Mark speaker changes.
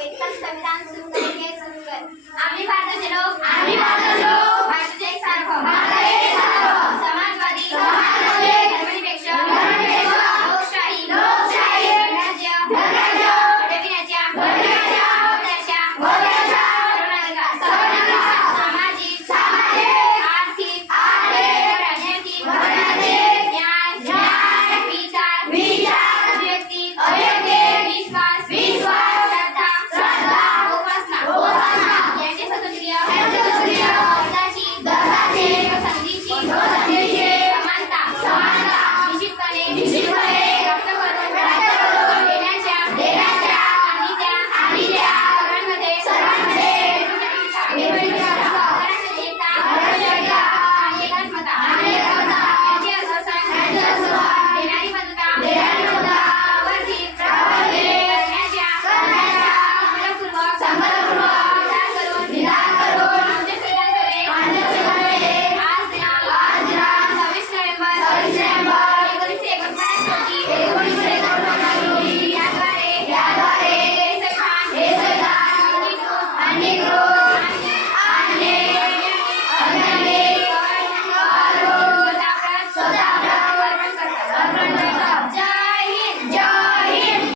Speaker 1: एकदम संविधान शुरू करेंगे शुरू कर.
Speaker 2: Thank you.